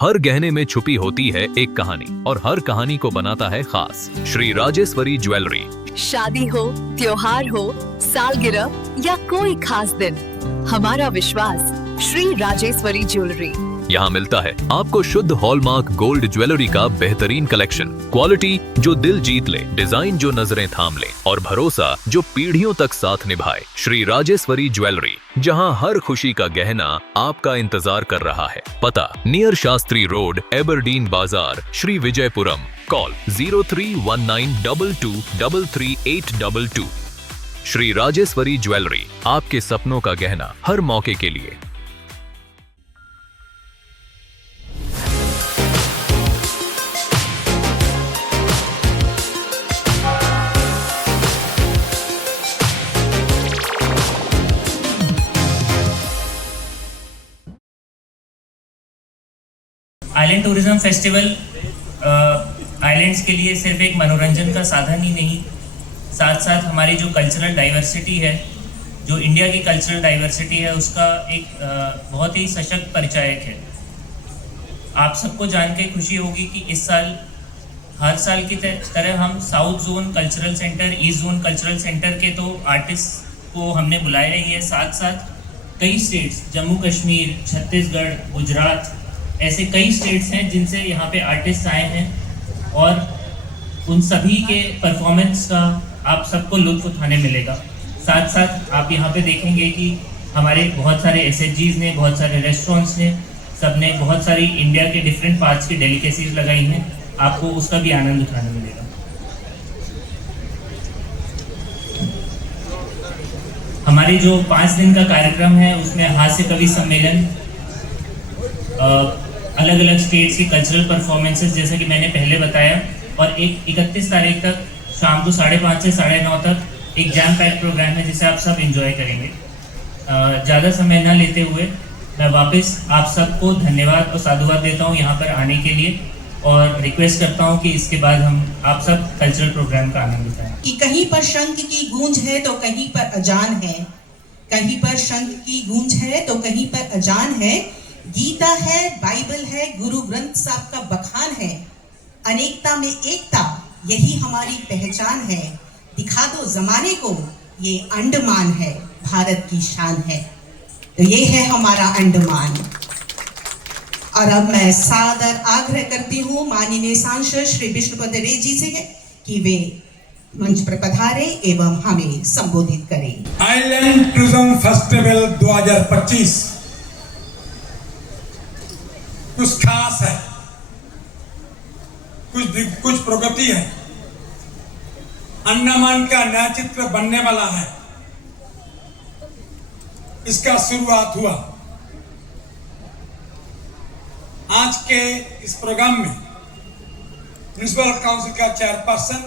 हर गहने में छुपी होती है एक कहानी और हर कहानी को बनाता है खास। श्री राजेश्वरी ज्वेलरी। शादी हो, त्योहार हो, सालगिरह या कोई खास दिन, हमारा विश्वास श्री राजेश्वरी ज्वेलरी। यहाँ मिलता है आपको शुद्ध हॉलमार्क गोल्ड ज्वेलरी का बेहतरीन कलेक्शन, क्वालिटी जो दिल जीत ले, डिजाइन जो नजरें थाम ले और भरोसा जो पीढ़ियों तक साथ निभाए। श्री राजेश्वरी ज्वेलरी, जहाँ हर खुशी का गहना आपका इंतजार कर रहा है। पता नियर शास्त्री रोड, एबरडीन बाजार, श्री विजयपुरम। कॉल 031922333822। श्री राजेश्वरी ज्वेलरी, आपके सपनों का गहना हर मौके के लिए। आइलैंड टूरिज्म फेस्टिवल आइलैंड्स के लिए सिर्फ एक मनोरंजन का साधन ही नहीं, साथ साथ हमारी जो कल्चरल डाइवर्सिटी है, जो इंडिया की कल्चरल डाइवर्सिटी है, उसका एक बहुत ही सशक्त परिचायक है। आप सबको जान के खुशी होगी कि इस साल हर साल की तरह हम south zone cultural centre, east zone cultural centre के तो आर्टिस्ट को हमने बुलाया ही है, साथ साथ कई स्टेट्स, जम्मू कश्मीर, छत्तीसगढ़, गुजरात, ऐसे कई स्टेट्स हैं जिनसे यहाँ पे आर्टिस्ट आए हैं और उन सभी के परफॉर्मेंस का आप सबको लुत्फ उठाने मिलेगा। साथ साथ आप यहाँ पे देखेंगे कि हमारे बहुत सारे एसएचजीज ने, बहुत सारे रेस्टोरेंट्स ने, सब ने बहुत सारी इंडिया के डिफरेंट पार्ट्स की डेलिकेसीज लगाई हैं। आपको उसका भी आनंद उठाने मिलेगा। हमारी जो 5 दिन का कार्यक्रम है उसमें हास्य कवि सम्मेलन, अलग अलग स्टेट्स की कल्चरल परफॉर्मेंसेस, जैसा कि मैंने पहले बताया, और एक 31 तारीख तक शाम को 5:30 से 9:30 तक एक जैम पैक प्रोग्राम है जिसे आप सब एंजॉय करेंगे। ज़्यादा समय ना लेते हुए मैं वापस आप सबको धन्यवाद और साधुवाद देता हूँ यहाँ पर आने के लिए और रिक्वेस्ट करता हूँ कि इसके बाद हम आप सब कल्चरल प्रोग्राम का आनंद उठाएं। कि कहीं पर शंख की गूंज है तो कहीं पर अजान है, कहीं पर शंख की गूंज है तो कहीं पर अजान है, गीता है, बाइबल है, गुरु ग्रंथ साहब का बखान है, अनेकता में एकता यही हमारी पहचान है, दिखा दो जमाने को ये अंडमान है, भारत की शान है। तो ये है हमारा अंडमान। और अब मैं सादर आग्रह करती हूँ माननीय सांसद श्री विष्णुपद रे जी से कि वे मंच पर पधारे एवं हमें संबोधित करें। आइलैंड टूरिज्म फेस्टिवल 2025 कुछ खास है, कुछ प्रगति है। अंडमान का नया चित्र बनने वाला है, इसका शुरुआत हुआ। आज के इस प्रोग्राम में म्युनिसिपल काउंसिल का चेयरपर्सन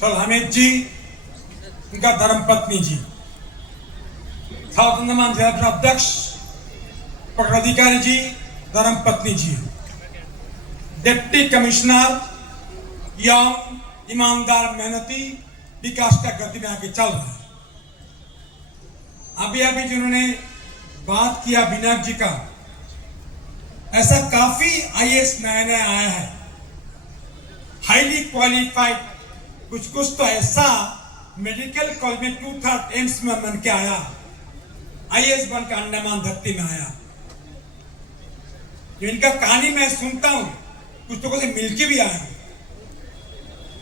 शल हमीद जी, उनका धर्मपत्नी जी, साउथ अंडमान जिला अध्यक्ष डॉक्टर अधिकारी जी, धर्मपत्नी जी, डिप्टी कमिश्नर, यंग, ईमानदार, मेहनती, विकास का गति में आगे चल रहा है। अभी जिन्होंने बात किया विनायक जी का, ऐसा काफी आईएएस नए आया है, हाईली क्वालिफाइड, कुछ तो ऐसा मेडिकल कॉलेज में 2/3 एम्स में बन के आया, आईएएस बनकर अंडमान धरती में आया। जो इनका कहानी मैं सुनता हूं, कुछ लोगों से मिलके भी आया।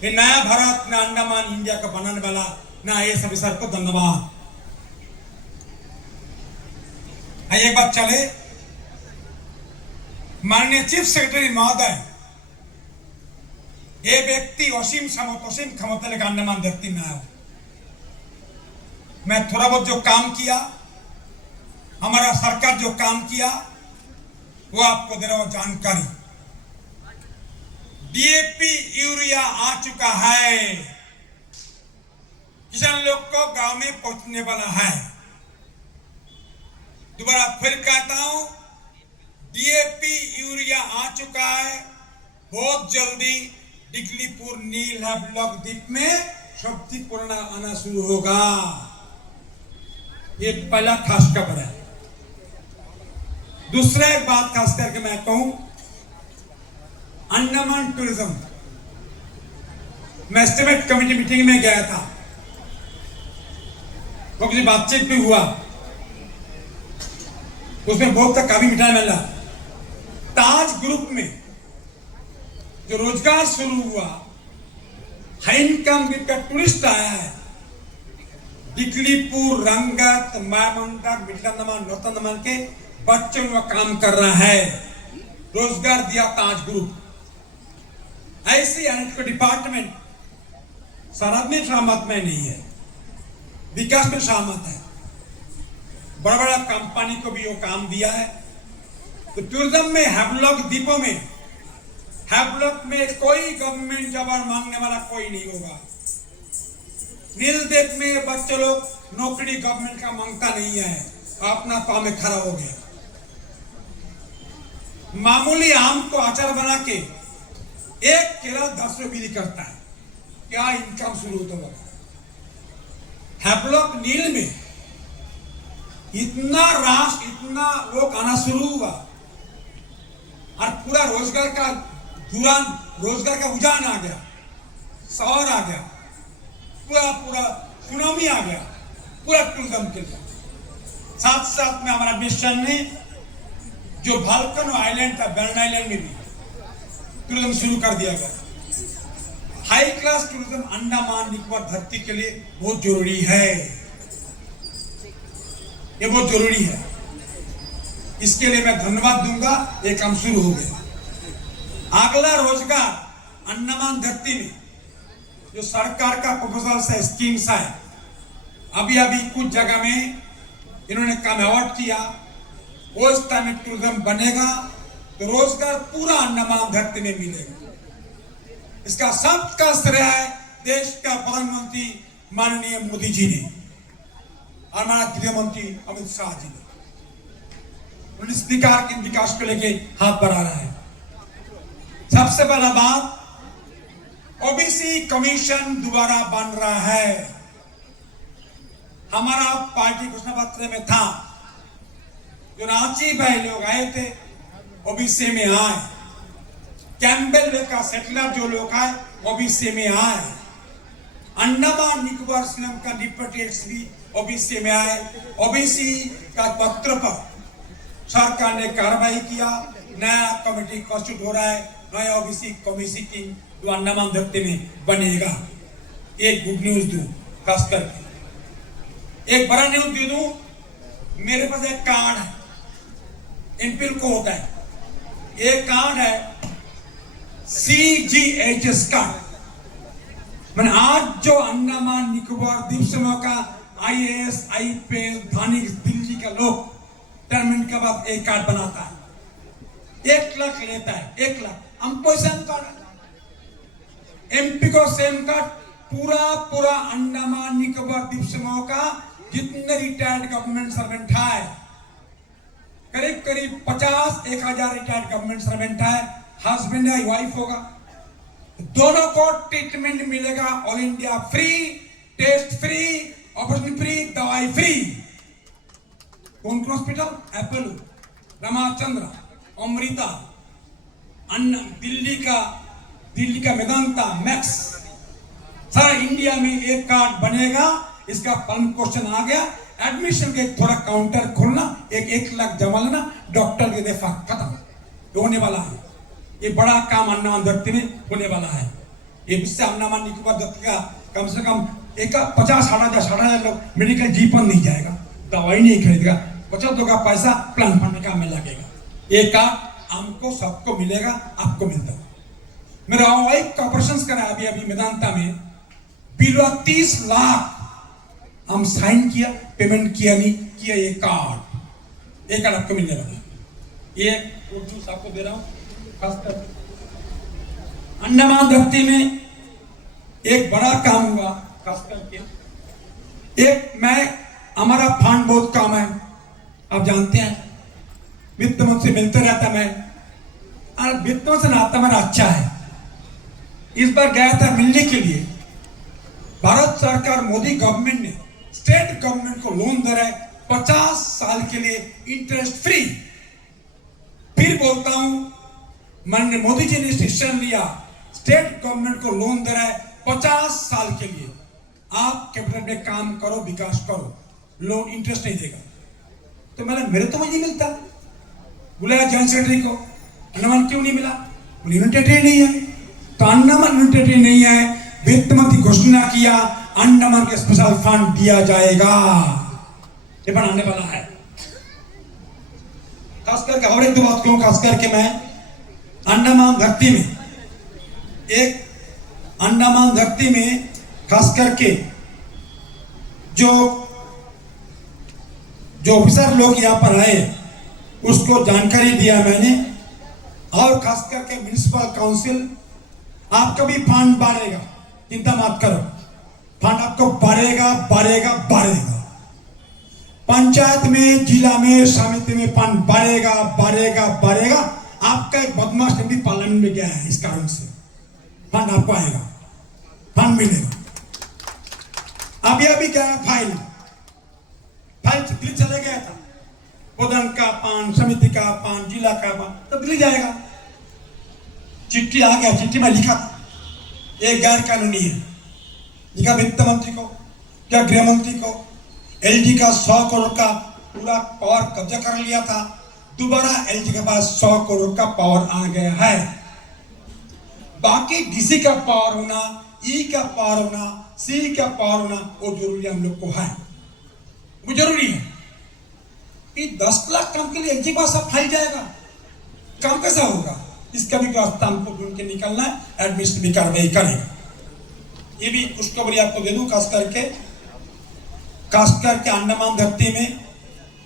ये नया भारत में अंडमान इंडिया का बनाने वाला ना आईएएस ऑफिसर को धन्यवाद। एक बात चले, माननीय चीफ सेक्रेटरी महोदय, ये व्यक्ति असीम क्षमता लेकर अंडमान धरती में आया। मैं थोड़ा बहुत जो काम किया, हमारा सरकार जो काम किया, वो आपको दे रहा हूं जानकारी। डीएपी यूरिया आ चुका है, किसान लोग को गांव में पहुंचने वाला है। दोबारा फिर कहता हूं, डीएपी यूरिया आ चुका है, बहुत जल्दी डिगलीपुर नील ब्लॉक द्वीप में शक्तिपूर्ण आना शुरू होगा। ये पहला खास खबर है। दूसरा एक बात खास करके मैं कहूं, अंडमान टूरिज्म, मैं एस्टिमेट कमेटी मीटिंग में गया था, तो मुझे बातचीत भी हुआ, उसमें बहुत तक काफी मिठाई मिला। ताज ग्रुप में जो रोजगार शुरू हुआ, हाई इनकम का टूरिस्ट आया है, दिगलीपुर, रंगत, मायाबंदर, मिडिल अंडमान, नॉर्थ अंडमान के बच्चों का काम कर रहा है, रोजगार दिया ताज ग्रुप। ऐसे अनेक डिपार्टमेंट सरहद में शामत में नहीं है, विकास में शामत है, बड़ा बड़ा कंपनी को भी वो काम दिया है। तो टूरिज्म में हैवलॉक द्वीपों में, हैवलॉक में कोई गवर्नमेंट जबर मांगने वाला कोई नहीं होगा। नीलदेव में बच्चे लोग नौकरी गवर्नमेंट का मांगता नहीं है, अपना पाँव में खड़ा हो गया। मामूली आम को अचार बना के एक केला 10 रुपये बिक्री करता है, क्या इनकम शुरू होता होगा। हैवलॉक नील में इतना राश, इतना लोग आना शुरू हुआ और पूरा रोजगार का दुरान, रोजगार का उजान आ गया, शौर आ गया, पूरा सुनामी आ गया पूरा टूरिज्म के लिए। साथ साथ में हमारा मिशन ने जो भालकनो आइलैंड था, बर्न आइलैंड में भी टूरिज्म शुरू कर दिया गया। High class tourism Andaman Nicobar धरती के लिए बहुत जरूरी है, ये बहुत जरूरी है। इसके लिए मैं धन्यवाद दूंगा, ये काम शुरू हो गया। अगला रोजगार अंडमान धरती में जो सरकार का प्रपोजल है, स्कीम्स है, अभी कुछ जगह में इन्होंने काम अवार्ड किया, वो इस टाइम टूरिज्म बनेगा तो रोजगार पूरा अंडमान धरती में मिलेगा। इसका सबका श्रेय है देश का प्रधानमंत्री माननीय मोदी जी ने और हमारा गृह मंत्री अमित शाह जी ने। पुलिस विकार के विकास को लेके हाथ बढ़ा रहा है। सबसे पहला बात, ओबीसी कमीशन दोबारा बन रहा है। हमारा पार्टी घोषणा पत्र में था, जो रांची भाई लोग आए थे ओबीसी में आए, कैंबेल का सेटलर जो लोग आए ओबीसी में आए, अंडमान निकोबार श्रीलंका डिप्यूटेड्स भी ओबीसी में आए। ओबीसी का पत्र पर सरकार ने कार्रवाई किया, नया कमेटी कॉन्स्टिट्यूट हो रहा है, नया ओबीसी कमीशन की जो अंडमान धरती में बनेगा। एक गुड न्यूज दूं, खास करके एक बड़ा न्यूज दे दूं, मेरे पास एक कार्ड है, एमपीएल को होता है, एक कार्ड है CGHS कार्ड। मैंने आज जो अंडमान निकोबार द्वीप समूह का IAS, IPS, धानिक दिल्ली का लोग टर्मिनेट के बाद एक कार्ड बनाता है, 1 लाख लेता है, 1 लाख। हमको सेम कार्ड, MP को सेम कार्ड, पूरा अंडमान निकोबार द्वीप समूह का जितने रिटायर्ड गवर्नमेंट सर्वेंट है, करीब 50-1000 रिटायर्ड गवर्नमेंट सर्वेंट है, हस्बैंड है, वाइफ होगा, दोनों को ट्रीटमेंट मिलेगा all India free, test free, operation free, दवाई फ्री। कौन हॉस्पिटल? एपोलो, रामाचंद्र, अमृता, दिल्ली का मेदांता, मैक्स, सारा इंडिया में एक कार्ड बनेगा। इसका फॉर्म क्वेश्चन आ गया, एडमिशन के थोड़ा काउंटर खोलना, 1 लाख जमा लेना, डॉक्टर के दफा खत्म होने वाला है। ये बड़ा काम अंडमान धरती में होने वाला है। ये इससे अंडमान निकोबार धरती का कम से कम 50-60,000 लोग मेडिकल जीवन नहीं जाएगा, दवाई नहीं खरीदेगा, बचत होगा, पैसा प्लान फंड का में लगेगा। ये कार्ड हमको सबको मिलेगा, आपको मिलता है। मेरा वाइफ का ऑपरेशन करा अभी मेदांता में, बिल 30 लाख हम साइन किया, पेमेंट किया नहीं किया, ये कार्ड आपको मिलने वाला है। ये जूस आपको दे रहा हूं, खासकर अंडमान धरती में एक बड़ा काम हुआ, खास करके हमारा फंड बहुत कम है, आप जानते हैं, वित्त मंत्री से मिलते रहता मैं, और वित्त मंत्री से नाता मेरा अच्छा है। इस बार गया था मिलने के लिए, भारत सरकार मोदी गवर्नमेंट ने स्टेट गवर्नमेंट को लोन दे रहा है 50 साल के लिए इंटरेस्ट फ्री, बोलता हूं, माननीय मोदी जी ने डिसीजन लिया, स्टेट गवर्नमेंट को लोन दे रहा है 50 साल के लिए, आप कैपिटल में काम करो, विकास करो, लोन इंटरेस्ट नहीं देगा। तो मेरे तो वही मिलता, बुलाया जॉइंट सेक्रेटरी को, अंडमान क्यों नहीं मिला? यूनियन टेरिटरी नहीं है, तो अंडमान यूनियन टेरिटरी नहीं है, वित्त मंत्री घोषणा किया अंडमान के स्पेशल फंड दिया जाएगा, ये बनाने वाला है। खास करके और एक दो बात क्यों, खास करके मैं अंडमान धरती में, एक अंडमान धरती में खास करके जो ऑफिसर लोग यहाँ पर आए उसको जानकारी दिया मैंने, और खास करके म्युनिसिपल काउंसिल, आपका भी फंड बढ़ेगा, चिंता मत करो, फंड आपको बढ़ेगा बढ़ेगा बढ़ेगा। पंचायत में, जिला में, समिति में फंड बढ़ेगा बढ़ेगा बढ़ेगा। आपका एक बदमाश भी पार्लियामेंट में गया है, इस कारण से फंड आपको आएगा, फंड मिलेगा। अभी गया फाइल दिल्ली चले गया था, प्रधान का पान, समिति का पान, जिला का पान, तो दिल्ली जाएगा। चिट्ठी आ गया, चिट्ठी में लिखा एक गैर कानूनी है, लिखा वित्त मंत्री को, क्या गृह मंत्री को, एलजी का 100 करोड़ का पूरा पावर कब्जा कर लिया था, दोबारा एलजी के पास 100 करोड़ का पावर आ गया है। बाकी डीसी का पावर होना, ई का पावर होना, सी का पावर होना, वो जरूरी हम लोग को है, वो जरूरी है कि 10 लाख काम के लिए एलजी के पास सब फैल जाएगा, काम कैसा होगा? इसका भी रास्ता हमको ढूंढ के निकलना है, एडमिनिस्ट्रेटिव कार्रवाई करेगा। ये भी खुशखबरी आपको दे दूं, खास करके अंडमान धरती में।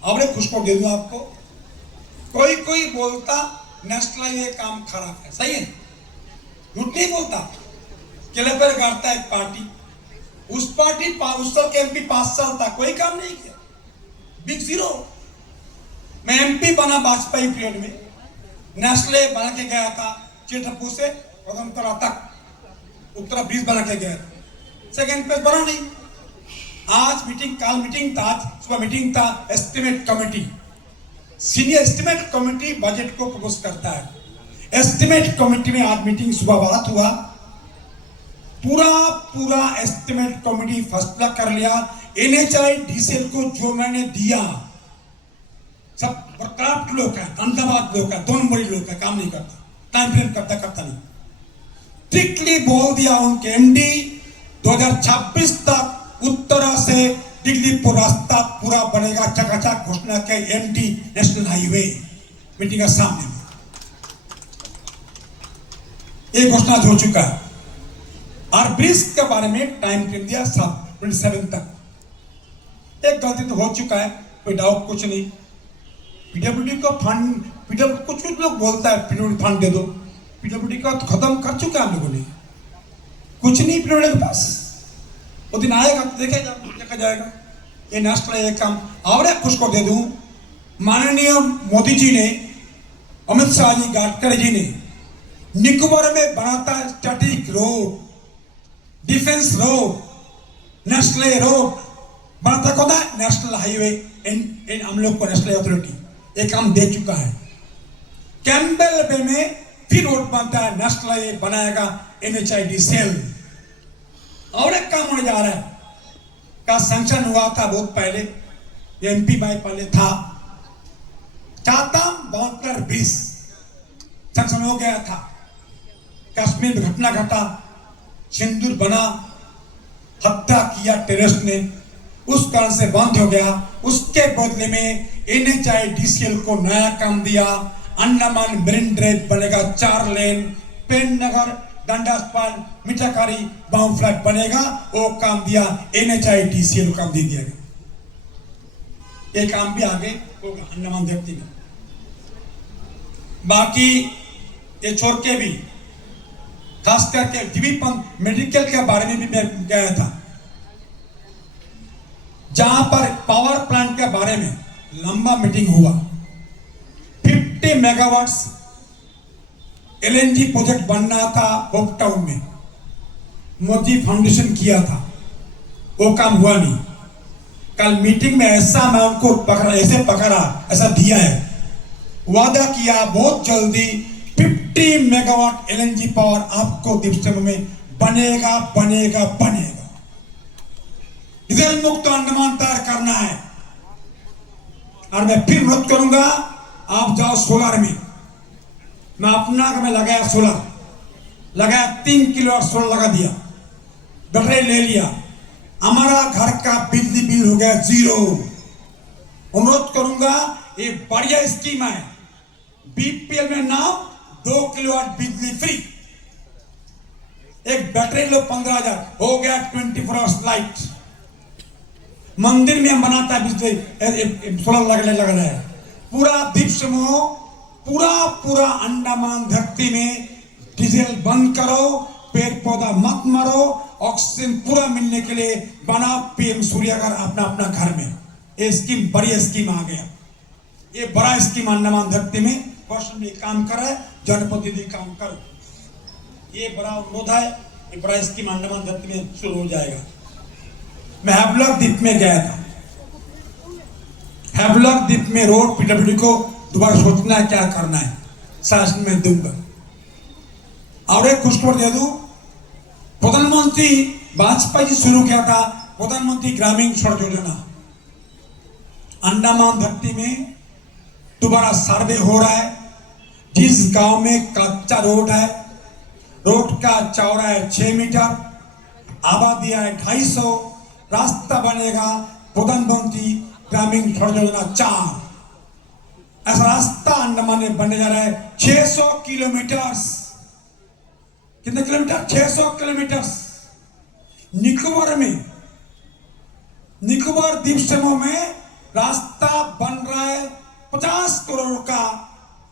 और एक खुशखबरी दे दूं आपको, कोई बोलता नेशनल हाईवे काम खराब है, सही है, झूठ नहीं बोलता, किले पर गाड़ता एक पार्टी, उस पार्टी उस साल के एमपी 5 साल था, कोई काम नहीं किया, बिग जीरो। मैं एमपी बना वाजपेयी पीरियड में, नेशनल हाईवे बना के गया था, चेटरपुर से पदमतरा तक उत्तरा ब्रिज बना के गया था, सेकेंड पेज बना नहीं। आज काल मीटिंग था, सुबह मीटिंग था, estimate committee, senior estimate committee budget को प्रपोज करता है। एस्टिमेट कमेटी में आज मीटिंग सुबह बात हुआ, पूरा एस्टिमेट कमेटी फैसला कर लिया, NHIDCL को जो मैंने दिया, सब करप्ट लोग है, धंधाबाद लोग है, 2 नंबरी लोग है, काम नहीं करता, टाइम फ्रेम करता नहीं। स्ट्रिक्टली बोल दिया उनके एमडी 2026 तक उत्तरा से दिल्ली पर रास्ता पूरा बनेगा, चकाचक घोषणा के एमडी नेशनल हाईवे मीटिंग के सामने ये घोषणा हो चुका है। और ब्रिज के बारे में टाइम फ्रेम दिया 27 तक। एक गलती तो हो चुका है, कोई डाउट कुछ नहीं। पीडब्ल्यूडी को फंड, कुछ लोग बोलता है पीडब्ल्यूडी फंड दे दो, पीडब्ल्यूडी का तो खत्म कर चुका है हम लोगों ने, कुछ नहीं पीडब्ल्यूडी के पास, वो दिन आएगा देखा जाएगा। ये नेशनल ये काम। और एक खुश को दे दूं, माननीय मोदी जी ने, अमित शाह जी, गडकरी जी ने निकोबार में बनाता static road, defence road, national road बनाता कौन है? नेशनल हाईवे, इन हम लोग को नेशनल अथॉरिटी ये काम दे चुका है। कैंबेल बे में फिर रोड बनता है, नेशनल हाईवे बनाएगा NHIDCL। और एक काम होने जा रहा है, का सैंक्शन हुआ था बहुत पहले, MP में पहले था, चाताम बाउंड्री ब्रिज सैंक्शन हो गया था। कश्मीर में घटना घटा, सिंदूर बना, हत्या किया टेररिस्ट ने, उस कारण से बंद हो गया। उसके बदले में NHIDCL को नया काम दिया, अंडमान मरीन ड्राइव बनेगा 4 लेन, पेन नगर, डंडास्पाल, मिठाकारी, बाउंड फ्लैट बनेगा, वो काम दिया NHIDCL को काम दे दिया गया। ये काम भी आगे होगा अंडमान धरती में। बाकी ये छोड़ के भी खास करके DB पंत मेडिकल के बारे में भी मैं गया था, जहां पर पावर प्लांट के बारे में लंबा मीटिंग हुआ। 50 मेगावाट्स LNG प्रोजेक्ट बनना था होप टाउन में, मोदी फाउंडेशन किया था, वो काम हुआ नहीं। कल मीटिंग में ऐसा मैं उनको ऐसे पकड़ा, ऐसा दिया है वादा किया बहुत जल्दी 50 मेगावाट एलएनजी पावर आपको द्वीप समूह में बनेगा बनेगा बनेगा। डीजल मुक्त अंडमान तैयार करना है। और मैं फिर अनुरोध करूंगा, आप जाओ सोलर में। मैं अपना मैं लगाया सोलर, लगाया 3 किलो सोलर लगा दिया, बैटरी ले लिया, हमारा घर का बिजली बिल हो गया 0। अनुरोध करूंगा, ये बढ़िया स्कीम है। बीपीएल में नाम 2 किलोवाट बिजली फ्री, एक बैटरी लो 15,000 हो गया 24 आवर्स लाइट। मंदिर में हम बनाता है बिजली सोलर लगा रहा है। पूरा द्वीप समूह पूरा अंडमान धरती में डीजल बंद करो, पेड़ पौधा मत मारो, ऑक्सीजन पूरा मिलने के लिए बना पीएम सूर्यघर अपना अपना घर में। ये स्कीम बड़ी स्कीम आ गया, ये बड़ा स्कीम अंडमान धरती में पर्सन भी काम कर रहा है, जनपद भी काम करो। ये बड़ा अनुरोध है, ये बड़ा स्कीम अंडमान धरती में शुरू हो जाएगा। मैं हैवलॉक द्वीप में गया था। हैवलॉक द्वीप में रोड पीडब्ल्यूडी को दोबारा सोचना है क्या करना है, शासन में दूंगा। और एक खुशखबर दे दूं, प्रधानमंत्री वाजपेयी जी शुरू किया था प्रधानमंत्री ग्रामीण सड़क योजना। अंडमान धरती में दोबारा सर्वे हो रहा है। जिस गांव में कच्चा रोड है, रोड का चौड़ा है 6 मीटर, आबादी है 250, रास्ता बनेगा प्रधानमंत्री ग्रामीण सड़क योजना 4। ऐसा रास्ता अंडमान में बनने जा रहा है 600 किलोमीटर। कितने किलोमीटर? 600 किलोमीटर। निकोबार द्वीप समूह में रास्ता बन रहा है 50 करोड़ का।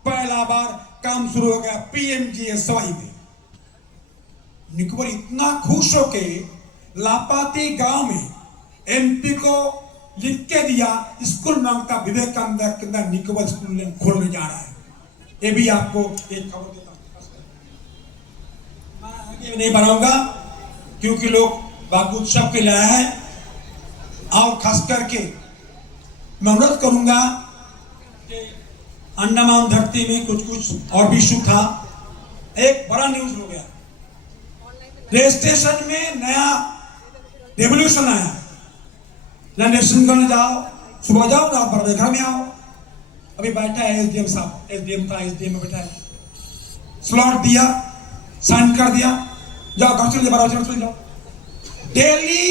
पहला बार काम शुरू हो गया पीएमजीएसवाई में। निकोबार इतना खुश होके लापाती गांव में एमपी को लिख के दिया, स्कूल मांगता विवेकानंद निकोबार स्कूल खोलने जा रहा है। ये भी आपको एक खबर देता हूं। मैं नहीं बनाऊंगा क्योंकि लोग बाग उत्सव के लिए आए हैं। और खास करके मैं अनुरोध करूंगा कि अंडमान धरती में कुछ और भी इशू था। एक बड़ा न्यूज हो गया, रजिस्ट्रेशन में नया रेवोल्यूशन आया। रजिस्ट्रेशन करने जाओ, सुबह जाओ, रात भर घर में आओ। अभी बैठा है एसडीएम साहब, एसडीएम में बैठा है, स्लॉट दिया, साइन कर दिया, जाओ घर चले जाओ, 12 बजे चले जाओ। डेली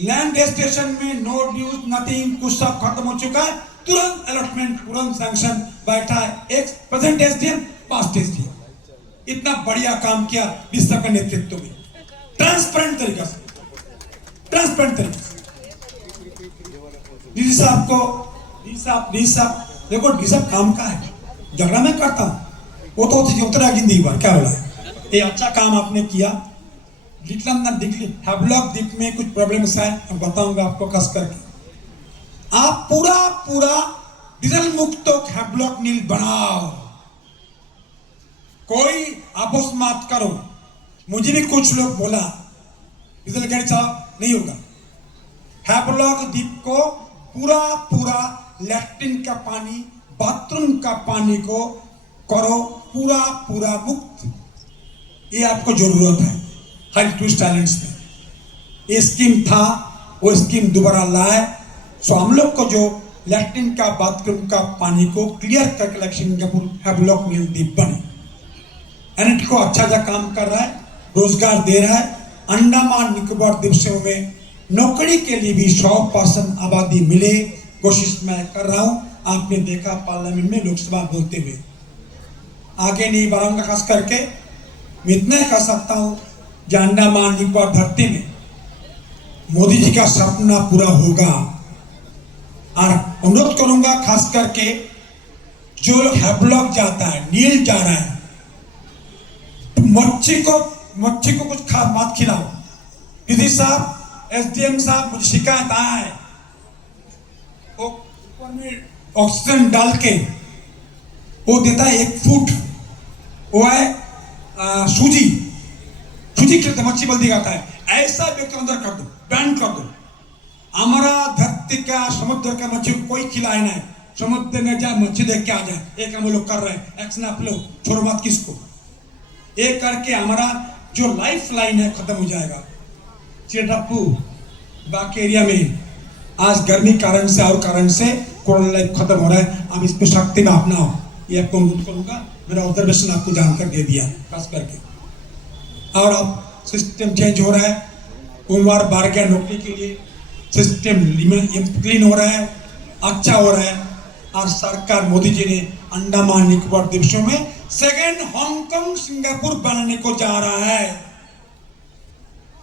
लैंड रजिस्ट्रेशन में नो ड्यूज नथिंग, कुछ सब खत्म हो चुका है। तुरंत अलॉटमेंट, तुरंत सैंक्शन, बैठा है एक प्रेजेंट एसडीएम, पास्ट एसडीएम। इतना बढ़िया काम किया विश्व के नेतृत्व में, ट्रांसपेरेंट तरीका से, ट्रांसपेरेंट तरीके से। डी साहब देखो, डी साहब काम का है, झगड़ा मैं करता हूं, वो तो उतरा जिंदगी भर। क्या बोला, ये अच्छा काम आपने किया। हैवलॉक द्वीप में कुछ प्रॉब्लम्स है, मैं बताऊंगा आपको खास करके। आप पूरा डीजल मुक्त हैवलॉक नील बनाओ, कोई आपोस मत करो। मुझे भी कुछ लोग बोला डीजल गाड़ी चलाओ, नहीं होगा। हैवलॉक द्वीप को पूरा लैट्रिन का पानी, बाथरूम का पानी को करो पूरा मुक्त। ये आपको जरूरत है हर टूरिस्ट आइलैंड्स में। ये स्कीम था, वो स्कीम दोबारा लाए। सो हम लोग को जो लैट्रिन का, बाथरूम का पानी को क्लियर कर कलेक्शन का हैवलॉक नील द्वीप बने। एनएट को अच्छा काम कर रहा है, रोजगार दे रहा है। अंडमान निकोबार द्वीप समूह में नौकरी के लिए भी 100% आबादी मिले, कोशिश मैं कर रहा हूं। आपने देखा पार्लियामेंट में, लोकसभा बोलते हुए। आगे नहीं बढ़ाऊंगा, खास करके मैं इतना कह सकता हूं, अंडमान निकोबार धरती में मोदी जी का सपना पूरा होगा। और अनुरोध करूंगा खास करके जो लोग हैवलॉक जाता है, नील जा रहा है, तो मच्छी को कुछ मत खिलाओ। विधि साहब, एसडीएम साहब, मुझे शिकायत आया है, वो ऊपर में ऑक्सीजन डाल के वो देता है 1 फुट, वो है सूजी खेलते, मच्छी बल्दी खाता है। ऐसा व्यक्ति अंदर कर दो, बैन कर दो। हमारा धरती का, समुद्र का मच्छी को कोई खिलाए नहीं, समुद्र में जाए मच्छी देख के आ जाए, एक हम लोग कर रहे हैं, एक्शन आप लो, छोड़ो मत किसको। एक करके हमारा जो लाइफ लाइन है खत्म हो जाएगा। चिरटप्पू बाकी एरिया में आज गर्मी कारण से और कारण से कोरोना लाइफ खत्म हो रहा है। आप इस पे शक्ति में अपनाओ, ये आपको अनुरोध करूंगा। मेरा ऑब्जर्वेशन आपको जानकर दे दिया खास करके। और अब सिस्टम चेंज हो रहा है, उम्र बढ़ गया नौकरी के लिए, सिस्टम क्लीन हो रहा है, अच्छा हो रहा है। और सरकार मोदी जी ने अंडमान निकोबार द्वीपों में सेकेंड हांगकांग सिंगापुर बनाने को जा रहा है।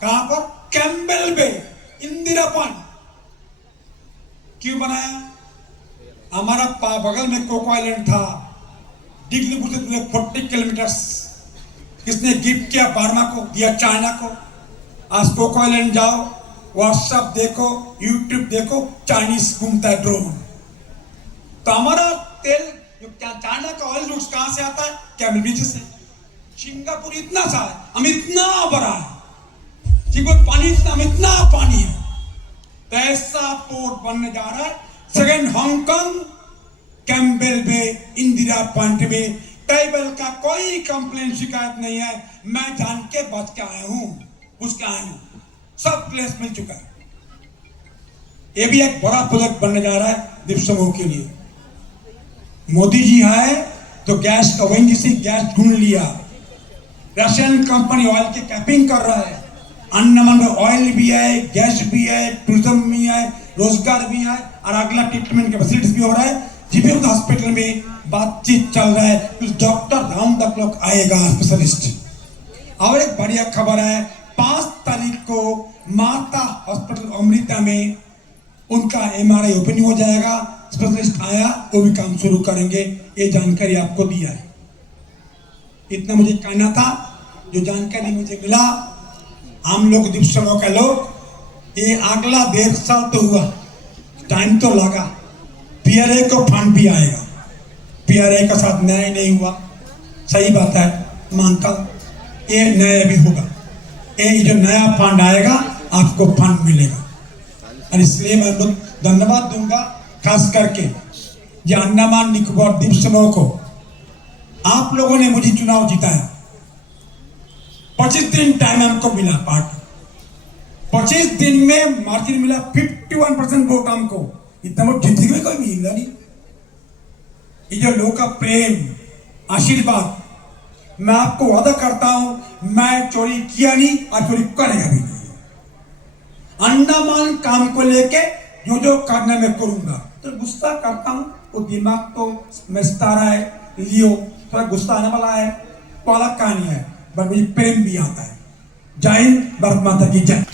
कहां पर? कैंबेल बे, इंदिरा पॉइंट। क्यों बनाया? हमारा बगल में कोको आइलैंड था, डिग्लीपुर से 40 किलोमीटर। किसने गिफ्ट किया? बर्मा को दिया, चाइना को। आज कोको आइलैंड जाओ, व्हाट्सएप देखो, यूट्यूब देखो, चाइनीज घूमता है ड्रोन। तो हमारा तेल जो चाइना का ऑयल रूट्स कहां से आता है? कैमल बीच से। सिंगापुर इतना सा है, हम इतना बड़ा है, ठीक है, पानी इतना, हम इतना पानी है। तो ऐसा पोर्ट बनने जा रहा है, सेकेंड हांगकांग, कैंबेल बे, इंदिरा पॉइंट में। ट्राइबल का कोई कंप्लेन शिकायत नहीं है, मैं जान के बच के आया हूं, पूछ के आया हूं, सब प्लेस मिल चुका है। ये भी एक बड़ा प्रोजेक्ट बनने जा रहा है द्वीप समूह के लिए। मोदी जी है तो गैस कवेंजी से गैस ढूंढ लिया, रशियन कंपनी ऑयल की कैपिंग कर रहा है, अंडमान में ऑयल भी है, गैस भी है, टूरिज्म भी है, रोजगार भी है, और अगला ट्रीटमेंट के फैसिलिटीज भी हो रहा है। जीबीएम हॉस्पिटल में बातचीत चल रहा है, कुछ डॉक्टर राउंड द क्लॉक आएगा, स्पेशलिस्ट। और एक बढ़िया खबर है, 5 तारीख को माता हॉस्पिटल अमृता में उनका MRI ओपनिंग हो जाएगा, स्पेशलिस्ट आया, वो भी काम शुरू करेंगे। ये जानकारी आपको दिया है, इतना मुझे कहना था। जो जानकारी मुझे मिला, हम लोग द्वीप समूह के लोग, ये अगला 1.5 साल तो हुआ, टाइम तो लगा। PRA को फंड भी आएगा, PRA का साथ न्याय नहीं हुआ, सही बात है, मानता, ये न्याय भी होगा। ये जो नया फंड आएगा आपको फंड मिलेगा, और इसलिए मैं धन्यवाद दूंगा खास करके जो अंडमान निकोबार द्वीप समूह को आप लोगों ने मुझे चुनाव जिताया। 25 दिन टाइम हमको मिला, पार्टी 25 दिन में मार्जिन मिला, 51% वोट हमको। इतना वोट जिंदगी में कोई मिला नहीं। ये जो लोगों का प्रेम, आशीर्वाद, मैं आपको वादा करता हूं, मैं चोरी किया नहीं और चोरी करेगा भी नहीं। अंडमान काम को लेके जो करना मैं करूंगा। तो गुस्सा करता हूं, वो दिमाग तो समझता रहा है, लियो, थोड़ा गुस्सा आने वाला है, तो अलग कहानी है, बट मुझे प्रेम भी आता है। जय हिंद, भारत माता की जय।